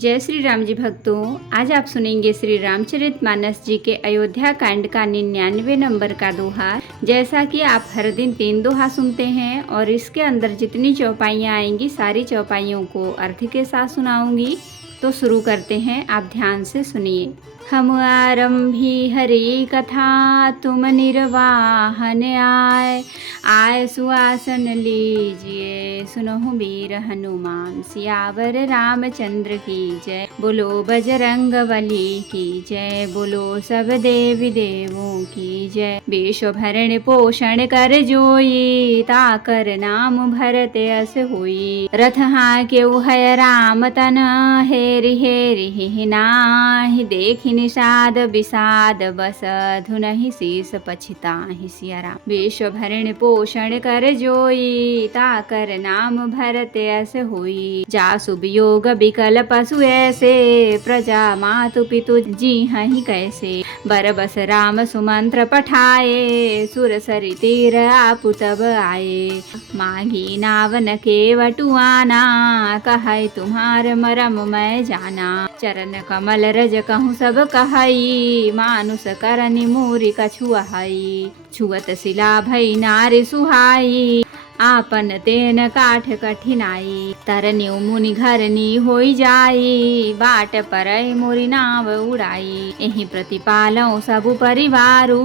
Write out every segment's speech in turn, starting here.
जय श्री राम जी भक्तों, आज आप सुनेंगे श्री रामचरितमानस जी के अयोध्या कांड का 99 नंबर का दोहा। जैसा कि आप हर दिन 3 दोहा सुनते हैं और इसके अंदर जितनी चौपाइयाँ आएंगी सारी चौपाइयों को अर्थ के साथ सुनाऊंगी। तो शुरू करते हैं, आप ध्यान से सुनिए। हम आरंभी हरि कथा, तुम निर्वाहन आय सुआसन लीजिए, सुनहु वीर हनुमान सियावर रामचंद्र की जय। बोलो बजरंग बली की जय, बोलो सब देवी देवों की जय। विश्व भरण पोषण कर जोई, ताकर नाम भरत अस होई। रथ हाके उहय राम तन, हेरि हेरि नाही। देखि निषाद विषाद बस, धुनहि शीस पछिताहि। सिया राम। विश्व भरण पोषण कर जोई, ताकर नाम भरत अस होई। जासु वियोग विकल पशु ऐसे, प्रजा मातु पितु जीहहि कैसे। बरबस राम सुमंत्र पठाए, सुर सरि तीर आपु तब आए। मांगी नावन के वटुआना, कहै तुम्हार मरम मैं जाना। चरण कमल रज कहूँ सब कहई, मानुष करनि मूरि कछु आहई। छुअत शिला भई नारि सुहाई, आपन तेन काठ कठिनाई। तरन्यु मुनि घरनी होई जाई, बाट परई मोरि नाव उड़ाई। एहि प्रतिपालौ सबु परिवारू,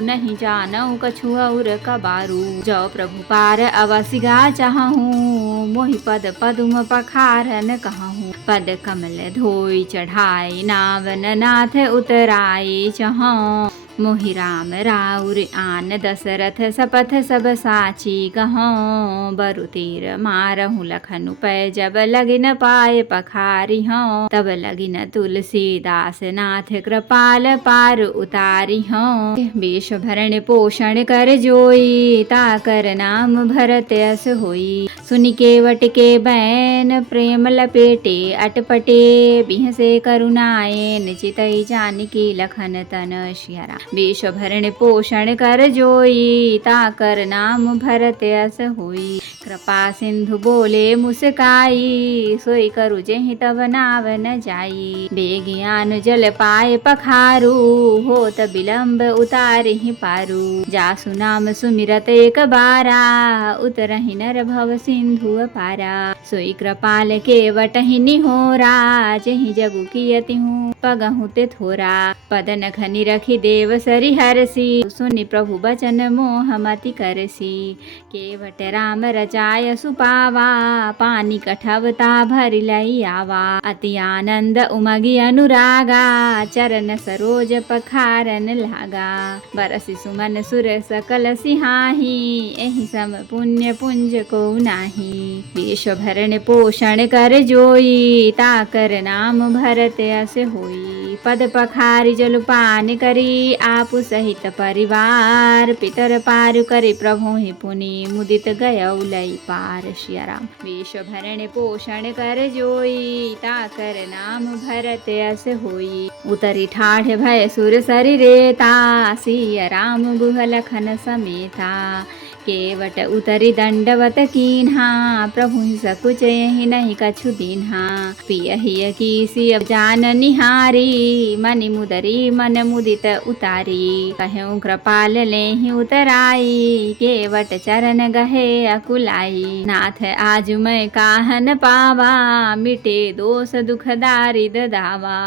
नहीं जानौ कछु और कबारू। जो प्रभु पार अवसिगा चाहूँ, मोहि पद पदुम पखारन कहूँ। पद कमल धोई चढ़ाई, नावन नाथ उतराई चहूँ। मोहि राम राउर आन दशरथ, सपथ सब साची कहूँ। बरु तीर मारहूँ लखनु पै, जब लगिन पाए पखारी हूँ। तब लगिन तुलसीदास नाथ, कृपाल पार उतारी हूँ। विश्व भरण पोषण कर जोई, ताकर नाम भरत अस होई। सुनि केवट के बैन, प्रेम लपेटे अटपटे। बिहसे करुणाएन, चितई जानकी लखन तन। सिया राम। विश्व भरण पोषण कर जोई, ताकर नाम भरत अस होई। कृपा सिंधु बोले मुस्काई, सोई करु जेहि तब नाव न जाई। बेगियान जल पाए पखारू, होत विलंब उतारिहि पारू। जासु नाम सुमिरत एक बारा, उतरहि नर भव सिंधु पारा। सोई कृपाल केवटहि निहोरा, जेहि जगु कियति हूँ पगहु ते थोरा। पदन खनि रखि देव सरि हरसि, सुनि प्रभु बचन मोह मति करसि। केवट राम रचाय सुपावा, पानी कठवता भरि लई आवा। अति आनंद उमगी अनुरागा, चरण सरोज पखारन लागा। बरसि सुमन सुर सकल सिहाही, एहि सम पुण्य पुंज को नाही। विश्व भरण पोषण कर जोई, ताकर नाम भरत अस होई। पद पखारि जलपान करी, आपु सहित परिवार। पितर पार करि प्रभु ही पुनि, मुदित गयौ लई पार। सिया राम। विश्व भरण पोषण कर जोई, ताकर नाम भरत अस होई। उतरी ठाढ़ भय सुर सरि रेता, सिया राम गुह लखन समेता। केवट उतरी दंडवत कीन्हा, प्रभु सकुच यहि नहीं कछु दीन्हा। पियहि कीसी अब जान निहारी, मनि मुदरी मन मुदित उतारी। कहूँ कृपाल लेहि उतराई, केवट चरण गहे अकुलाई। नाथ आज मैं काहन पावा, मिटे दोष दुख दारिद दावा।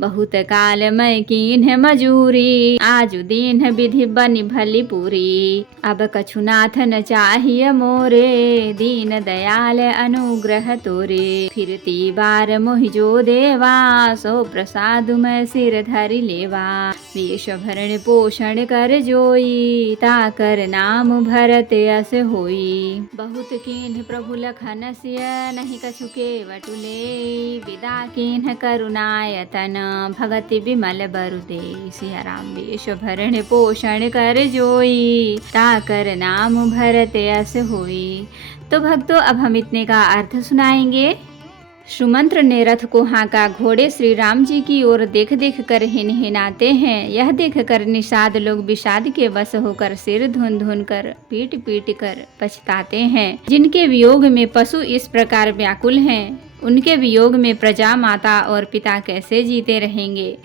बहुत काल मैं कीन्ह मजूरी, आजु दीन विधि बनि भली पूरी। अब कछु नाथ न चाहिए मोरे, दीन दयाल अनुग्रह तोरे। फिरती बार मोहि जो देवा, सो प्रसाद मैं सिर धरि लेवा। विश्व भरण पोषण कर जोई, ताकर नाम भरत अस होई। बहुत कीन्ह प्रभु लखन सिय, नहीं कछु केवट ले। विदा कीन्ह करुणायतन, भगति विमल बरु देई। सिया राम। विश्व भरण पोषण कर जोई, ताकर नाम भरत अस होई। तो भक्तों, अब हम इतने का अर्थ सुनाएंगे। सुमंत्र ने रथ को हाँका, घोड़े श्री राम जी की ओर देख देख कर हिनहिनाते हैं। यह देख कर निषाद लोग विषाद के वश होकर सिर धुन धुन कर पीट पीट कर पछताते हैं। जिनके वियोग में पशु इस प्रकार व्याकुल हैं, उनके वियोग में प्रजा, माता और पिता कैसे जीते रहेंगे।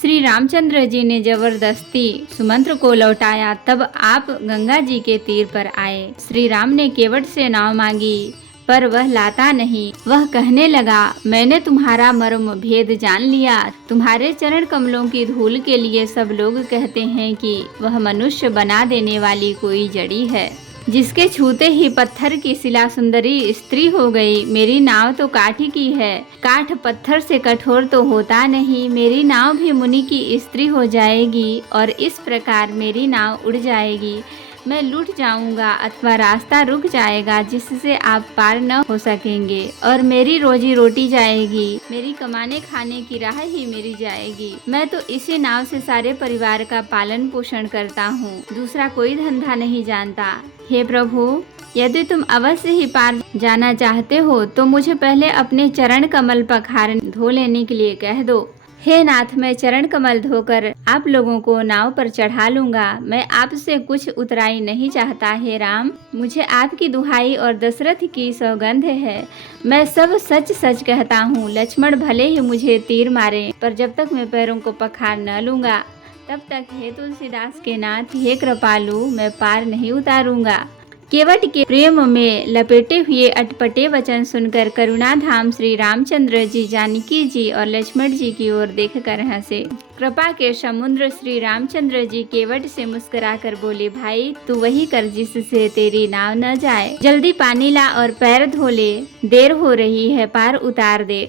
श्री रामचंद्र जी ने जबरदस्ती सुमंत्र को लौटाया, तब आप गंगा जी के तीर पर आए। श्री राम ने केवट से नाव मांगी, पर वह लाता नहीं। वह कहने लगा, मैंने तुम्हारा मर्म भेद जान लिया। तुम्हारे चरण कमलों की धूल के लिए सब लोग कहते हैं कि वह मनुष्य बना देने वाली कोई जड़ी है, जिसके छूते ही पत्थर की शिला सुंदरी स्त्री हो गई। मेरी नाव तो काठ की है, काठ पत्थर से कठोर तो होता नहीं। मेरी नाव भी मुनि की स्त्री हो जाएगी और इस प्रकार मेरी नाव उड़ जाएगी। मैं लूट जाऊंगा अथवा रास्ता रुक जाएगा, जिससे आप पार न हो सकेंगे, और मेरी रोजी रोटी जाएगी। मेरी कमाने खाने की राह ही मेरी जाएगी। मैं तो इसी नाव से सारे परिवार का पालन पोषण करता हूँ, दूसरा कोई धंधा नहीं जानता। हे प्रभु, यदि तुम अवश्य ही पार जाना चाहते हो तो मुझे पहले अपने चरण कमल पखार धो लेने के लिए कह दो। हे नाथ, मैं चरण कमल धोकर आप लोगों को नाव पर चढ़ा लूंगा। मैं आपसे कुछ उतराई नहीं चाहता। हे राम, मुझे आपकी दुहाई और दशरथ की सौगंध है, मैं सब सच सच कहता हूँ। लक्ष्मण भले ही मुझे तीर मारे, पर जब तक मैं पैरों को पखार न लूंगा तब तक हे तुलसीदास के नाथ, हे कृपालु, मैं पार नहीं उतारूंगा। केवट के प्रेम में लपेटे हुए अटपटे वचन सुनकर करुणाधाम श्री रामचंद्र जी जानकी जी और लक्ष्मण जी की ओर देखकर हंसे। कृपा के समुद्र श्री रामचंद्र जी केवट से मुस्कुराकर बोले, भाई तू वही कर जिससे तेरी नाव न जाए। जल्दी पानी ला और पैर धो ले, देर हो रही है, पार उतार दे।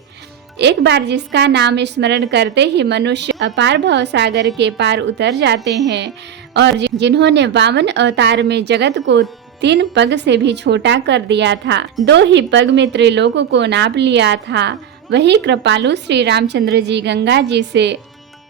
एक बार जिसका नाम स्मरण करते ही मनुष्य अपार भव सागर के पार उतर जाते हैं, और जिन्होंने वामन अवतार में जगत को 3 पग से भी छोटा कर दिया था, 2 ही पग में त्रिलोक को नाप लिया था, वही कृपालु श्री रामचंद्र जी गंगा जी से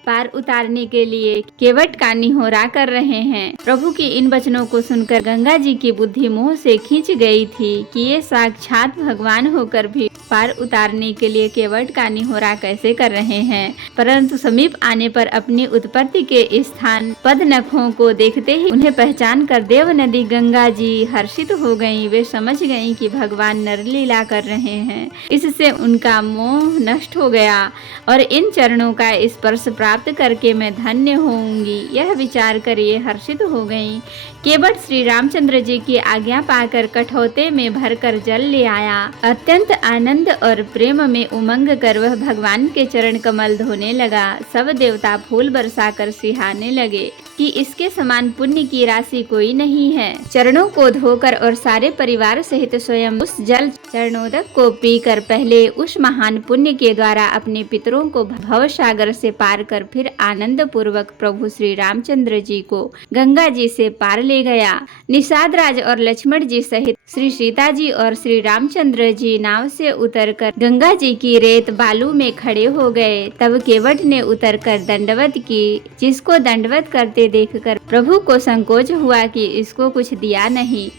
पार उतारने के लिए केवट का निहोरा कर रहे हैं। प्रभु की इन वचनों को सुनकर गंगा जी की बुद्धि मोह से खींच गई थी कि ये साक्षात भगवान होकर भी पार उतारने के लिए केवट का निहोरा कैसे कर रहे हैं। परंतु समीप आने पर अपनी उत्पत्ति के स्थान पद नखों को देखते ही उन्हें पहचान कर देव नदी गंगा जी हर्षित हो गईं। वे समझ गईं कि भगवान नरलीला कर रहे हैं। इससे उनका मोह नष्ट हो गया और इन चरणों का स्पर्श प्राप्त करके मैं धन्य होऊंगी, यह विचार कर ये हर्षित हो गईं। केवट श्री रामचंद्र जी की आज्ञा पाकर कठौते में भरकर जल ले आया। अत्यंत आनंद और प्रेम में उमंग कर वह भगवान के चरण कमल धोने लगा। सब देवता फूल बरसाकर सिहाने लगे कि इसके समान पुण्य की राशि कोई नहीं है। चरणों को धोकर और सारे परिवार सहित स्वयं उस जल चरणोदक को पीकर पहले उस महान पुण्य के द्वारा अपने पितरों को भव सागर से पार कर फिर आनंद पूर्वक प्रभु श्री रामचंद्र जी को गंगा जी से पार ले गया। निषाद राज और लक्ष्मण जी सहित श्री सीता जी और श्री रामचंद्र जी नाव से उतरकर गंगा जी की रेत बालू में खड़े हो गए। तब केवट ने उतरकर दंडवत की, जिसको दंडवत करते देखकर प्रभु को संकोच हुआ कि इसको कुछ दिया नहीं।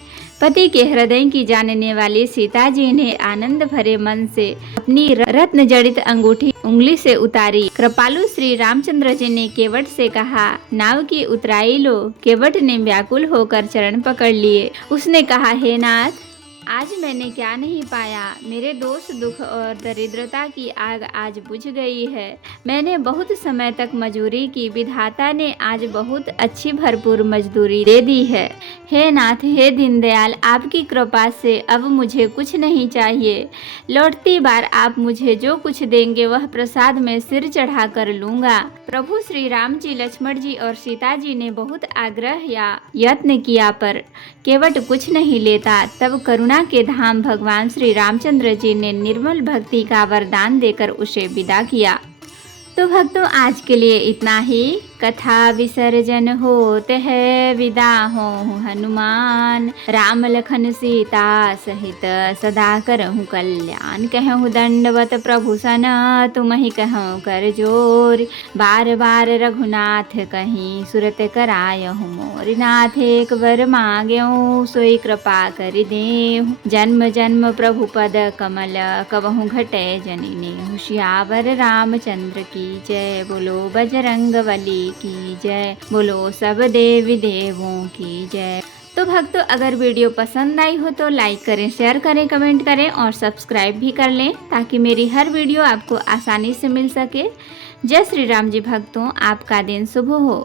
पति के हृदय की जानने वाली सीता जी ने आनंद भरे मन से अपनी रत्न जड़ित अंगूठी उंगली से उतारी। कृपालु श्री रामचंद्र जी ने केवट से कहा, नाव की उतराई लो। केवट ने व्याकुल होकर चरण पकड़ लिए। उसने कहा, हे नाथ, आज मैंने क्या नहीं पाया। मेरे दोष, दुख और दरिद्रता की आग आज बुझ गई है। मैंने बहुत समय तक मजदूरी की, विधाता ने आज बहुत अच्छी भरपूर मजदूरी दे दी है। हे नाथ, हे दीनदयाल, आपकी कृपा से अब मुझे कुछ नहीं चाहिए। लौटती बार आप मुझे जो कुछ देंगे वह प्रसाद में सिर चढ़ा कर लूंगा। प्रभु श्री राम जी, लक्ष्मण जी और सीता जी ने बहुत आग्रह या यत्न किया, पर केवट कुछ नहीं लेता। तब करुणा के धाम भगवान श्री रामचंद्र जी ने निर्मल भक्ति का वरदान देकर उसे विदा किया। तो भक्तों, आज के लिए इतना ही। कथा विसर्जन होते है, विदा हो हनुमान। राम लखन सीता सहित सदा करहु कल्याण। कहूँ दंडवत प्रभु सन, तुम ही कहूँ कर जोर। बार बार रघुनाथ कहीं, सुरत करायहु मोर। नाथ एक वर मांग्यऊ, सोई कृपा कर देहु। जन्म जन्म प्रभु पद कमल, कबहु घटे जनिने। सियावर रामचंद्र की जय। बोलो बजरंग बली की जय। बोलो सब देवी देवों की जय। तो भक्तों, अगर वीडियो पसंद आई हो तो लाइक करें, शेयर करें, कमेंट करें और सब्सक्राइब भी कर लें ताकि मेरी हर वीडियो आपको आसानी से मिल सके। जय श्री राम जी भक्तों, आपका दिन शुभ हो।